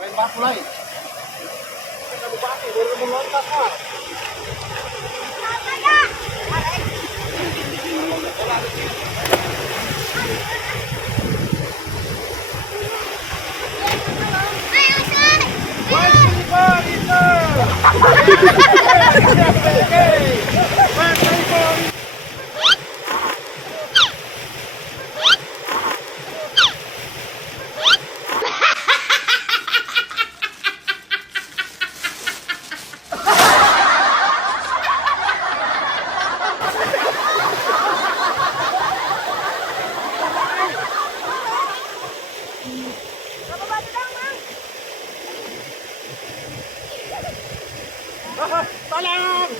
Main batu lain. Kita bupati baru meloncat Pak. Tolong!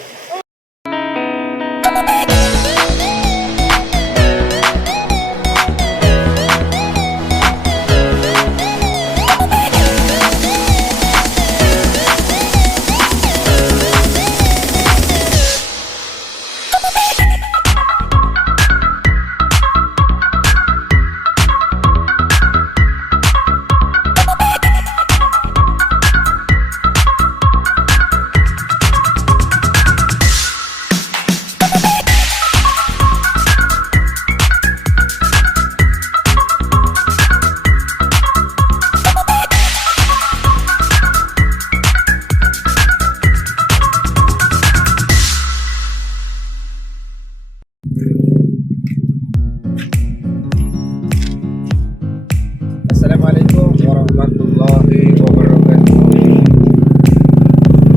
Assalamualaikum warahmatullahi wabarakatuh.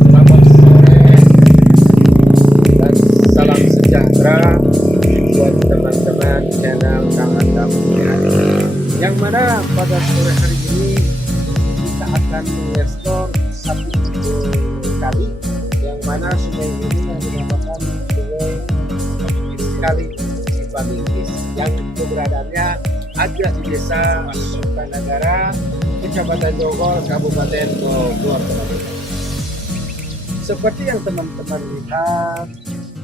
Selamat sore dan salam sejahtera buat teman-teman channel Kaman Damai. Yang mana pada sore hari ini kita akan mengeksplor satu kali yang mana sungai ini yang dinamakan Kali Cipaningkis yang keberadaannya ada di desa Sukanagara, Kecamatan Jogor, Kabupaten Bogor. Seperti yang teman-teman lihat,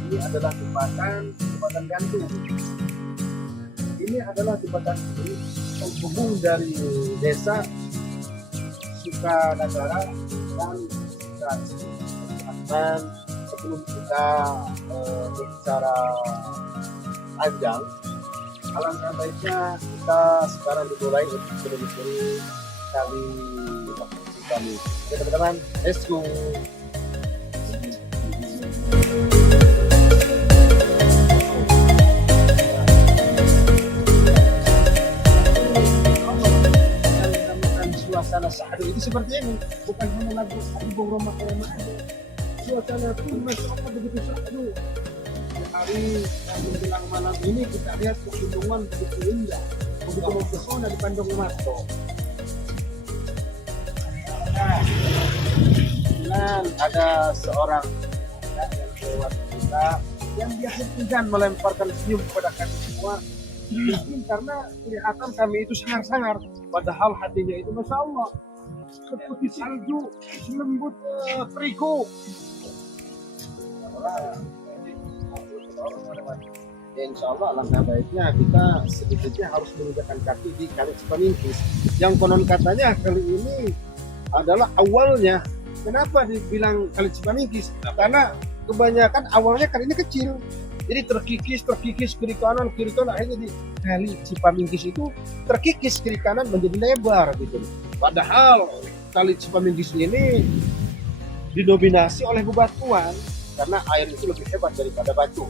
ini adalah jembatan gantung. Ini adalah jembatan ini penghubung dari desa Sukanagara dan Kecamatan. Sebelum kita berbicara panjang, alangkah baiknya kita sekarang dimulai untuk menelusuri kali kami. Oke teman-teman, let's go. Suasana sahdu itu seperti ini, bukan hanya lagu album Roma Krema aja. Suasana pun masya Allah begitu sahdu. Hari menjelang malam ini kita lihat pegunungan begitu indah, begitu mempesona di Pandung Mato. Dan ada seorang yang lewat kita yang biasa enggan melemparkan senyum kepada kami semua. Mungkin karena kelihatan kami itu sangar-sangar, padahal hatinya itu masya Allah seperti salju, lembut terigu. Ya, insya Allah alangkah baiknya kita sedikitnya harus menginjakkan kaki di Kali Cipaningkis yang konon katanya kali ini adalah awalnya. Kenapa dibilang Kali Cipaningkis? Karena kebanyakan awalnya kali ini kecil, jadi terkikis kiri kanan akhirnya di Kali Cipaningkis itu terkikis kiri kanan menjadi lebar gitu. Padahal Kali Cipaningkis ini didominasi oleh bebatuan karena air itu lebih hebat daripada batu.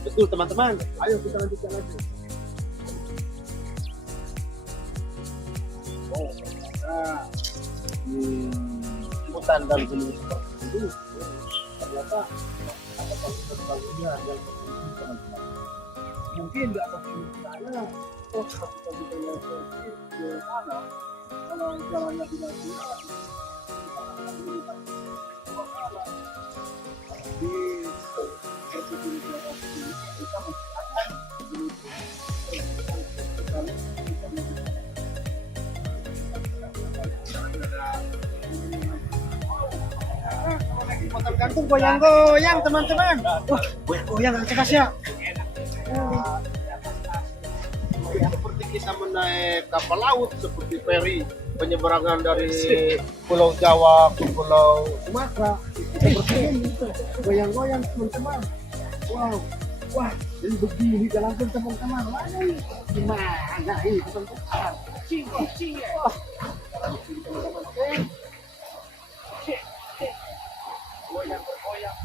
Betul teman-teman, ayo kita lanjutkan lagi. Oh, ternyata di hutan dan gunung seperti itu ternyata ada bangunan yang penting teman-teman. Mungkin di atas ini sana, kita bisa lihat di sana, kalau jalannya tidak jelas, di potong gantung goyang-goyang teman-teman. Wah, goyang-goyang cekas ya. Seperti kita menaik kapal laut seperti feri penyeberangan dari Pulau Jawa ke Pulau Sumatera seperti ini, goyang-goyang teman-teman. Wow, wah, jadi begini jalankan teman-teman. Wah, ini gimana ini teman-teman? Cing, wah, teman-teman, goyang.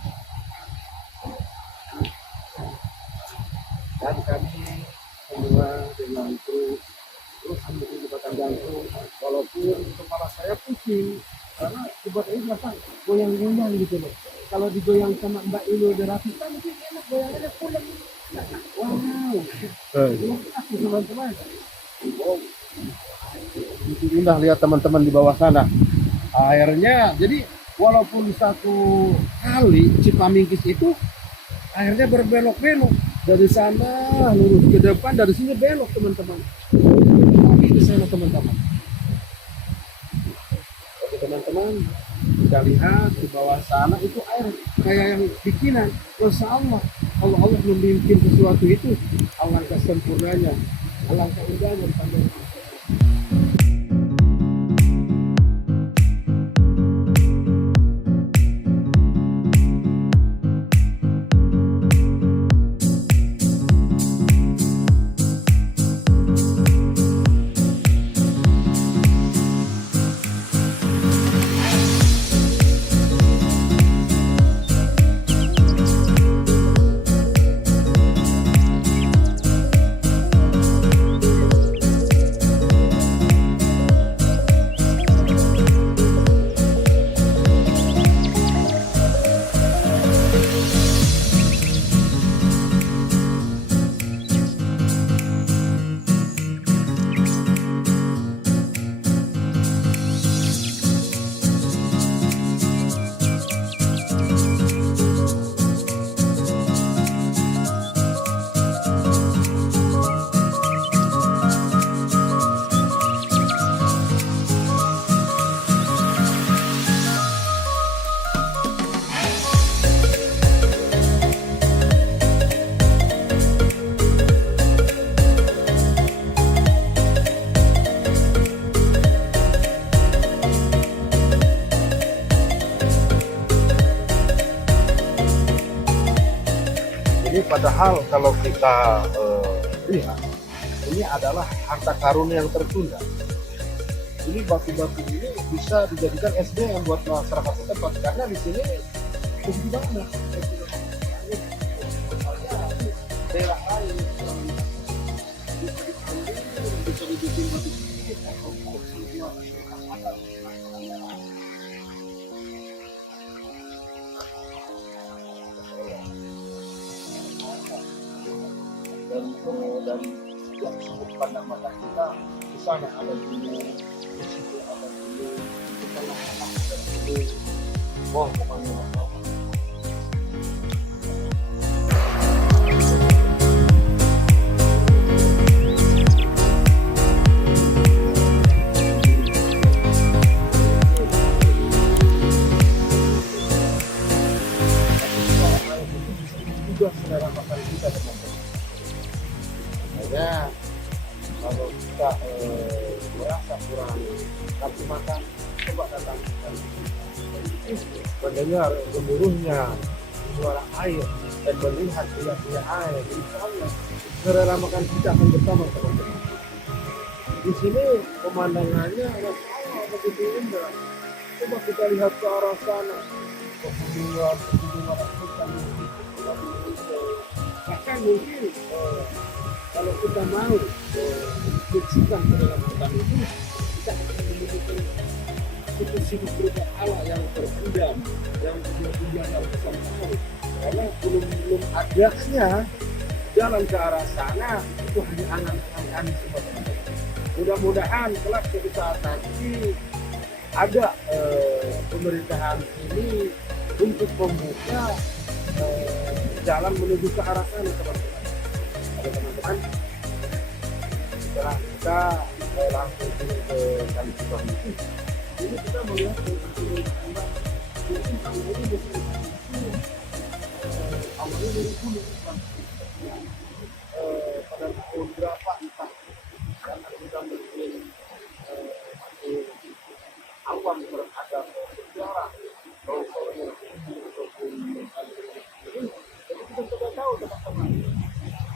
Dan kami semua dengan terus sambil jembatan gantung, walaupun kepala saya pusing karena jembatan ini rasa goyang-goyang gitu loh. Kalau digoyang sama Mbak Ilo dan Rafika mungkin enak, goyangannya pulang. Wow, ini aku teman-teman. Wow, itu indah, lihat teman-teman di bawah sana. Airnya, jadi walaupun satu kali Cipamingkis itu akhirnya berbelok-belok dari sana lurus ke depan, dari sini belok teman-teman. Tapi ke sana teman-teman. Oke teman-teman, kita lihat di bawah sana itu air kayak yang bikinan. Masya Allah, Allah memimpin sesuatu itu. Alangkah sempurnanya, alangkah indahnya teman-teman. Ini padahal kalau kita lihat, ini adalah harta karun yang tertunda. Ini batu-batu ini bisa dijadikan SDM buat masyarakat setempat karena di sini tinggi banget. Daerah lain bisa dibikin batu sedikit atau dari sudut pandang mata kita, di sana ada gunung, di situ ada gunung, di sana ada gunung. Wah, pokoknya juga selera makan kita teman-teman. Ya, kalau kita merasa kurang nafsu makan, coba datang mendengar gemuruhnya suara air dan melihat riak-riak air. Insya Allah selera makan kita akan bersama teman-teman. Di sini pemandangannya begitu indah. Coba kita lihat ke arah sana, pegunungan hutan, bahkan mungkin kalau kita mau menyaksikan ke dalam hutan itu, kita akan menemukan situs-situs berubah Allah yang terpendam, yang kemudian harus bersama-sama. Karena belum adanya jalan ke arah sana, itu hanya angan-angan semua teman-teman. Mudah-mudahan kelak suatu saat nanti ada pemerintahan ini untuk membuka jalan menuju ke arah sana teman-teman. Teman-teman, setelah kita langsung ke Kali Cipamingkis, ini kita melihat mungkin tahun ini awalnya dari gunung pada tahun berapa entah karena kita mungkin awam terhadap sejarah longsornya ataupun ini. Jadi kita sudah tahu teman-teman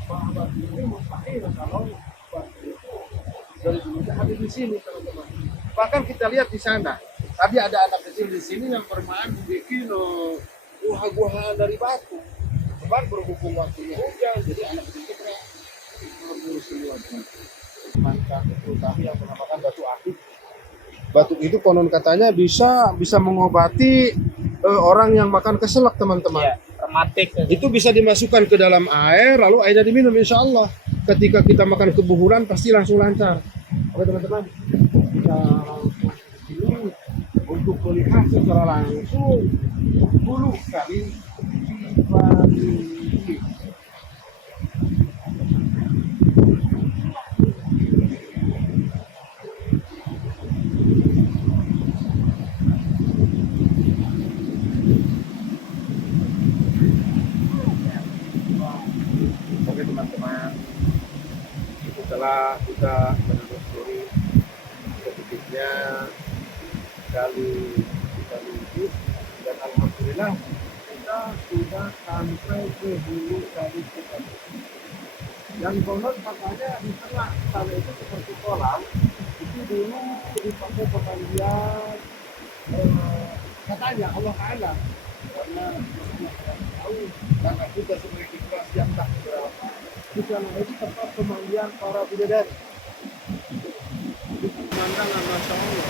bahwa ini mustahil kalau batu itu dari dulunya ada di sini teman-teman. Bahkan kita lihat di sana tadi ada anak kecil di sini yang bermain bikin guha-guhaan dari batu. Cuman berhubung waktunya hujan, jadi anak kecil kita berburu semua. Mantap itu kami yang menamakan batu akik. Batu itu konon katanya bisa mengobati orang yang makan keselak teman-teman. Ya, rematik. Itu bisa dimasukkan ke dalam air, lalu airnya diminum insya Allah. Ketika kita makan kebuhuran pasti langsung lancar. Oke teman-teman, kita langsung ke sini untuk melihat secara langsung hulu kali Cipayung. Oke teman-teman, setelah kita menelusuri sedikitnya kali kita luput, dan alhamdulillah kita sudah sampai ke hulu kali Cipayung. Yang konon katanya di tengah sana itu seperti kolam, itu dulu dipakai pemandian katanya Allah Ta'ala, karena tahu karena kita sebagai kelas yang tak berapa di sana itu tempat pemandian para bidadari. Itu pemandangan Masya Allah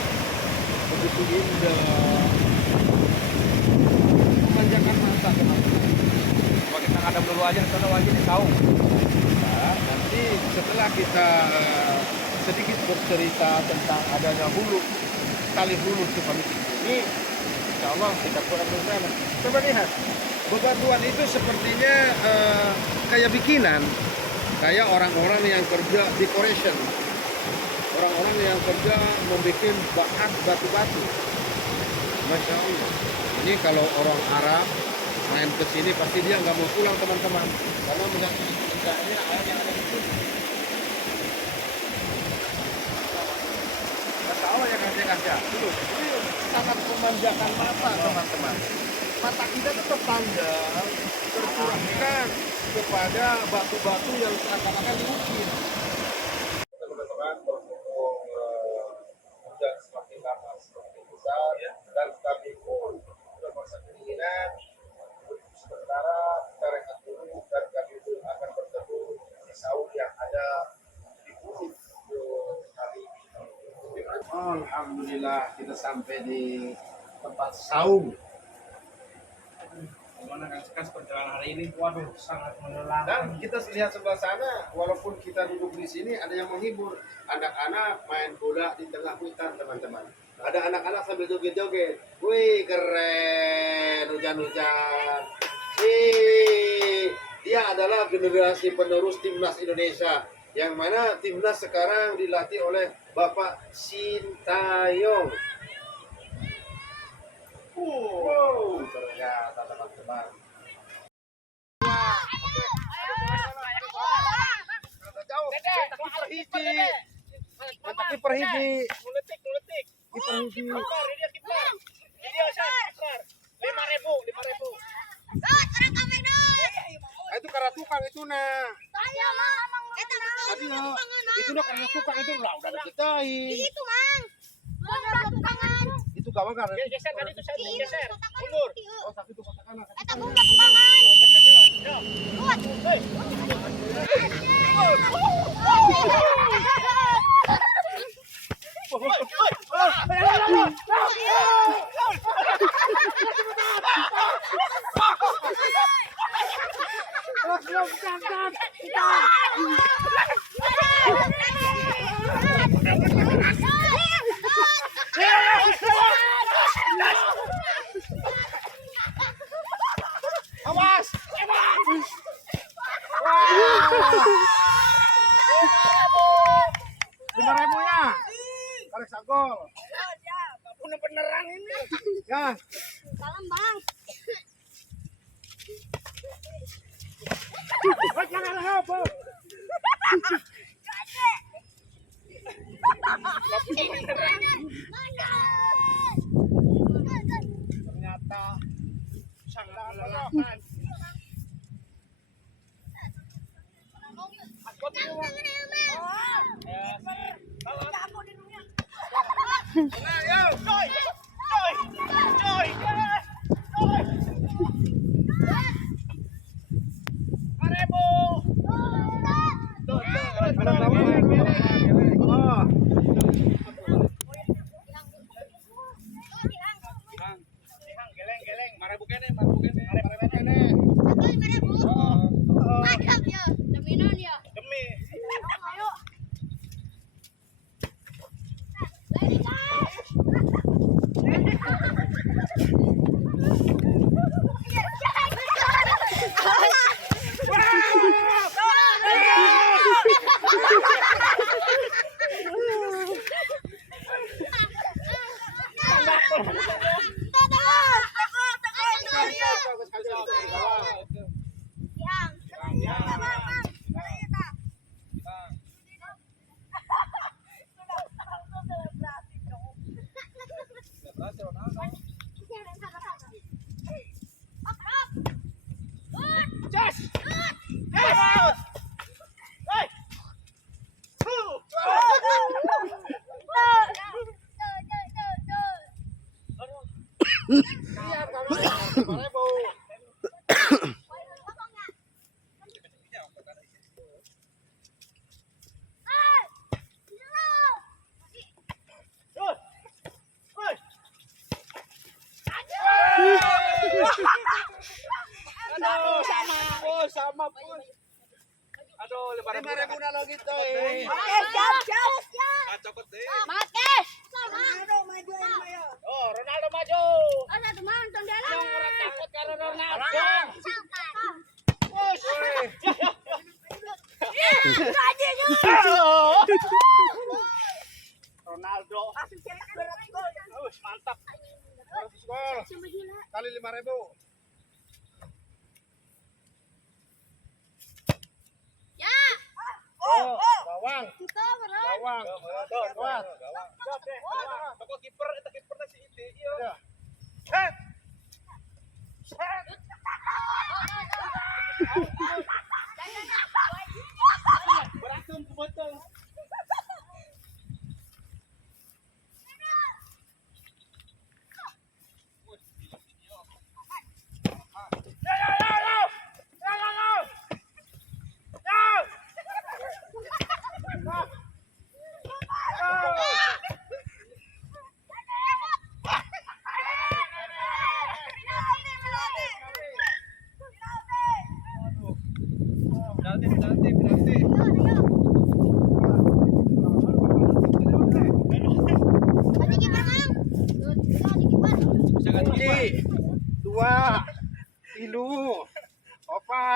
begitu indah, memanjakan mata teman-teman. Kalau kita ada dulu aja di sana wajib tahu. Nah, nanti setelah kita sedikit bercerita tentang adanya hulu kali hulu Cipayung ini, insya Allah kita pulang ke sana. Coba lihat, bebatuan itu sepertinya kayak bikinan, kayak orang-orang yang kerja decoration, orang-orang yang kerja membuat bahan batu-batu. Masya Allah. Ini kalau orang Arab main ke sini pasti dia nggak mau pulang teman-teman, karena melihat indahnya air yang ada di sini. Masya Allah ya kasih dulu. Ini sangat memanjakan mata teman-teman. Mata kita itu terpandang, tercurahkan kepada batu-batu yang seakan-akan diukir. Teman-teman, berhubung hujan semakin lama semakin besar, dan kami pun sudah masa keinginan sementara kita rehat dulu, dan kami pun akan bertemu di saung yang ada di Bukit kali ini. Alhamdulillah kita sampai di tempat saung. Gimana kan sekarang perjalanan hari ini? Waduh, sangat melelahkan. Dan kita lihat sebelah sana, walaupun kita duduk di sini, ada yang menghibur. Anak-anak main bola di tengah hutan, teman-teman. Ada anak-anak sambil joget-joget. Wih, keren, hujan-hujan. Dia adalah generasi penerus timnas Indonesia, yang mana timnas sekarang dilatih oleh Bapak Sintayong. Wow, ternyata teman-teman. Jauh, kiper hiji. Nuletik. Kiper hiji. Dia kiper. 5.000. Itu karena tukang itu nah. Itu nah karena tukang itu lah udah diceritain. Itu mang. Itu kawan karena. Geser tadi itu saya geser. Mundur. Oh, satu itu kotak kanan. Eta bunga kembangan. Awas! Rp5.000-nya. Tarik sagol. Punya beneran ini. Ya. Salam bang. Jangan apa. Mana? Mantap ya. Jaminan ya. Ayo. Lari guys. Sama pun. Aduh, 5.000 na lang ito Cokot deh. Mates. Oh, Ronaldo maju. Ada teman tendela. Yang orang takut karena Ronaldo. Ronaldo. Mantap. Kali 5.000. Ya. Gawang. Kita berat. Gawang. Gawang. Pokok kiper itu kipernya si Ide. Ya. Berantem ke botol. Berarti. Ada kiper, Mang. Ada kiper. Bisa ganti. 2, 3, 4,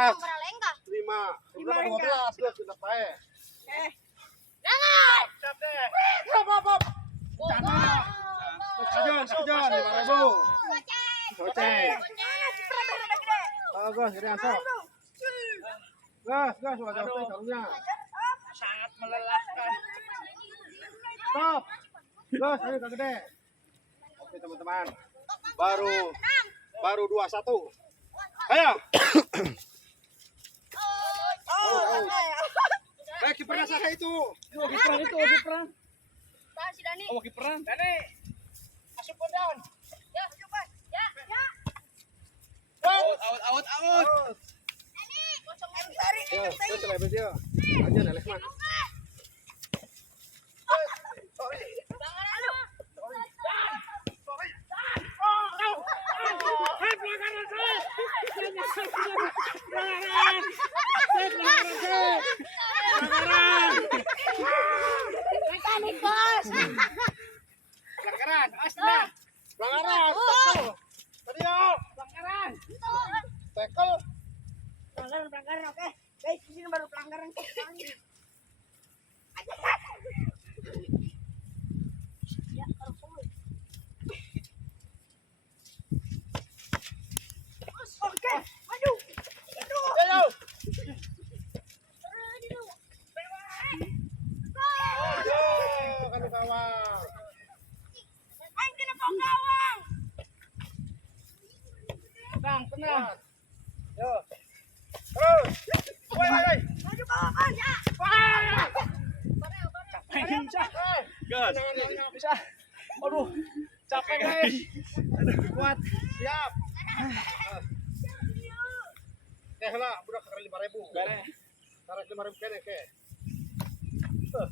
Nomor lengkah. 5, 12 sudah baik. Jangan. Siap deh. Sajon, 5.000. Goceng. Bagus, gede asap. Gas, udah jauh karunya. Sangat melelahkan. Stop. Gas, ayo Kak Gede. Oke teman-teman. Baru 21. Ayo. Kipernya saya itu. Kiperan itu, kiperan. Tahan si Dani. Oh, kiperan. Dani. Masuk ke down. Ya, coba. Ya. Out. Dani, kosong lagi. Ya, terus lepas dia. Aja Alex man. Mekanik, Bos. Pelanggaran, asli. Pelanggaran. Tadi yo. Pelanggaran. Tackle. Pelanggaran, oke. Guys, ini baru pelanggaran. Ya, harus semua. Oke, maju. Ayo. Kan kawang. Ayo kita bawa gawang. Tenang. Terus. Woi. Maju kawan ya. Capek bisa. Gas. Bisa. Aduh, capek guys. Kuat. Siap. Teh lah, budak kali 5.000. Beres. Tarik 5.000 kene ke. Terus.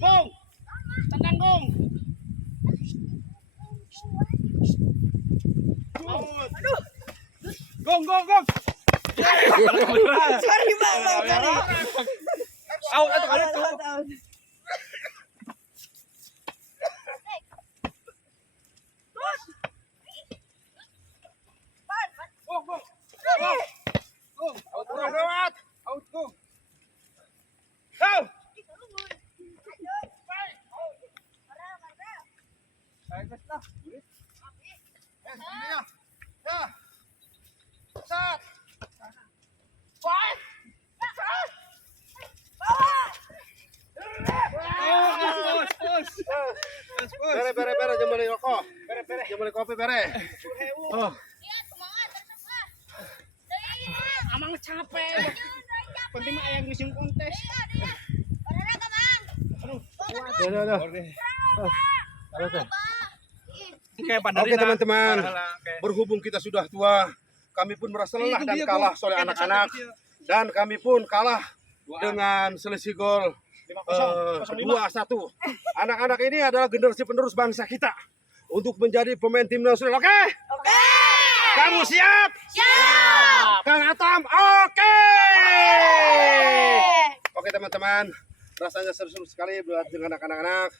Gong. Tendang gong. Gong. Sorry bang. Out atau kali itu. Gong. Out lewat. Out gong. Go. Bagus lah. Ya. Ya. Sat. Fight. Bere, jangan beli rokok. Jangan beli kopi, bere. Oh. Amang capek. Penting mah ayam musim kontes. Udah. Oke teman-teman, berhubung kita sudah tua, kami pun merasa lelah dan kalah oleh anak-anak, dan kami pun kalah dengan selisih gol 2-1. Anak-anak ini adalah generasi penerus bangsa kita untuk menjadi pemain tim nasional. Oke? Kamu siap? Siap. Kang Atam, oke. Oke teman-teman, rasanya seru sekali buat dengan anak-anak.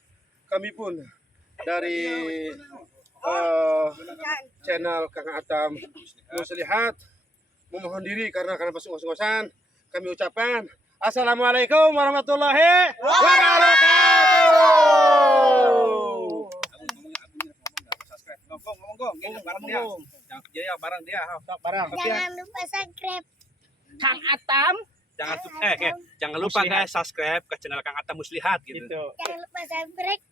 Kami pun dari channel Kang Atam Muslihat memohon diri karena masuk ngos-ngosan. Kami ucapkan Assalamualaikum warahmatullahi wabarakatuh. Barang dia. Jangan lupa subscribe. Kang Atam. Jangan lupa guys subscribe ke channel Kang Atam Muslihat gitu. Jangan lupa subscribe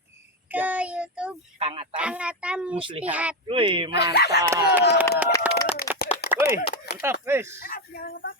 ke YouTube Kang Atam Muslihat. Wih, mantap. Wih, mantap, guys. Jangan lupa